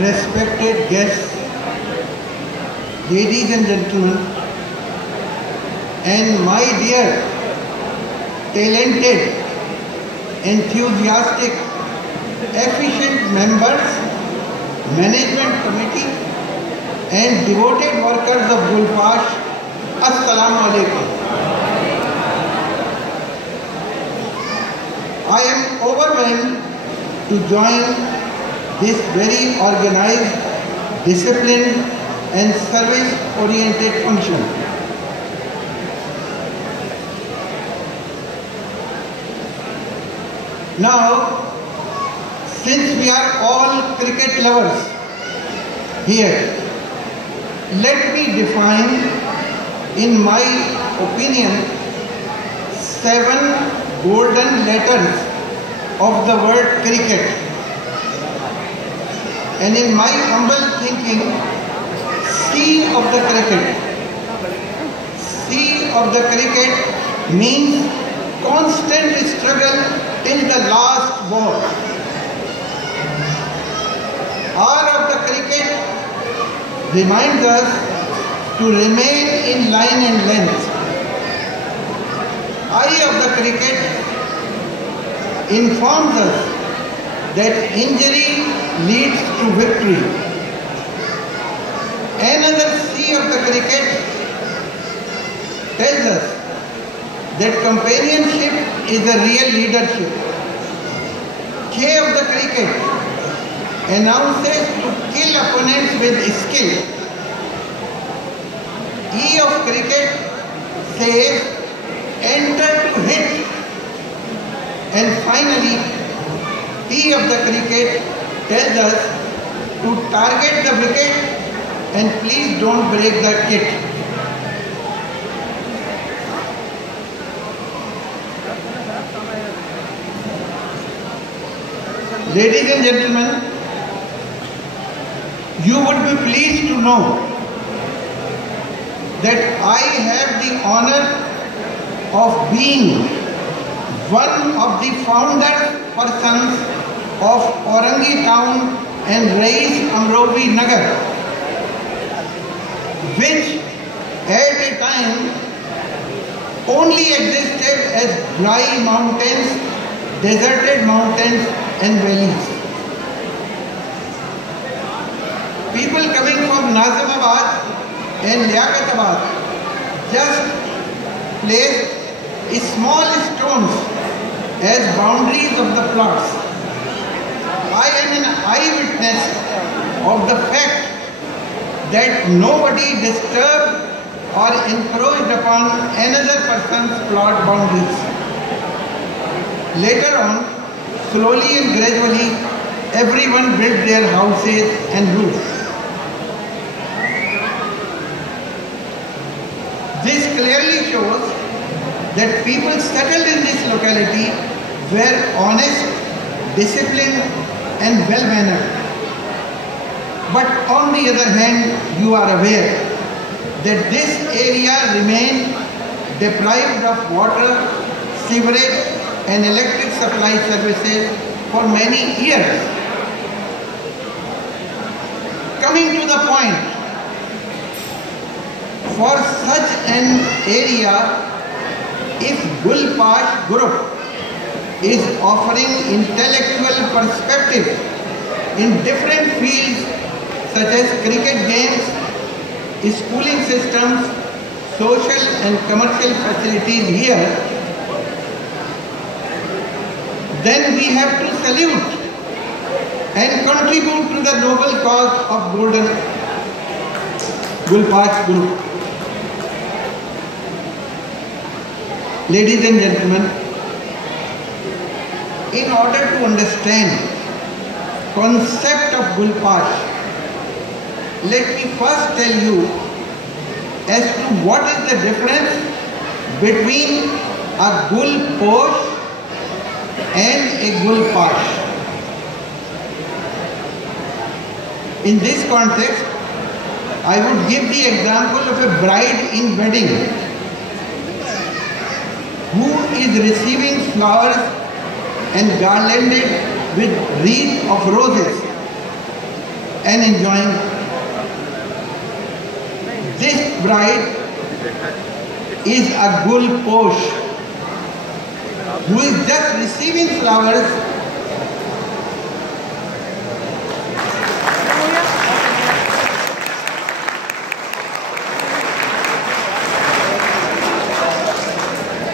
respected guests, ladies and gentlemen, and my dear, talented, enthusiastic, efficient members, management committee, and devoted workers of Gulpash, Assalamu alaikum. I am overwhelmed to join this very organized, disciplined, and service-oriented function. Now, since we are all cricket lovers here, let me define, in my opinion, 7 golden letters of the word cricket. And in my humble thinking, C of the cricket. C of the cricket means constant struggle till the last ball. R of the cricket reminds us to remain in line and length. I of the cricket informs us that injury leads to victory. Another C of the cricket tells us that companionship is a real leadership. K of the cricket announces to kill opponents with skill. E of cricket says enter to hit. And finally, T of the cricket tells us to target the wicket and please don't break the kit. Ladies and gentlemen, you would be pleased to know that I have the honor of being one of the founder persons of Aurangi town and Rais Amrovi Nagar, which at a time only existed as dry mountains, deserted mountains and valleys. People coming from Nazimabad and Liaquatabad just placed small stones as boundaries of the plots. I am an eyewitness of the fact that nobody disturbed or encroached upon another person's plot boundaries. Later on, slowly and gradually, everyone built their houses and roofs. This clearly shows that people settled in this locality were honest, disciplined and well-mannered. But on the other hand, you are aware that this area remained deprived of water, sewerage and electric supply services for many years. Coming to the point, for such an area, if Gulpash Group is offering intellectual perspective in different fields such as cricket games, schooling systems, social and commercial facilities here, then we have to salute and contribute to the noble cause of Gulpash Group. Ladies and gentlemen, in order to understand concept of Gulpash, let me first tell you as to what is the difference between a Gulposh and a Gulpash. In this context, I would give the example of a bride in wedding who is receiving flowers and garlanded with wreath of roses. and enjoying. This bride is a Gul Posh who is just receiving flowers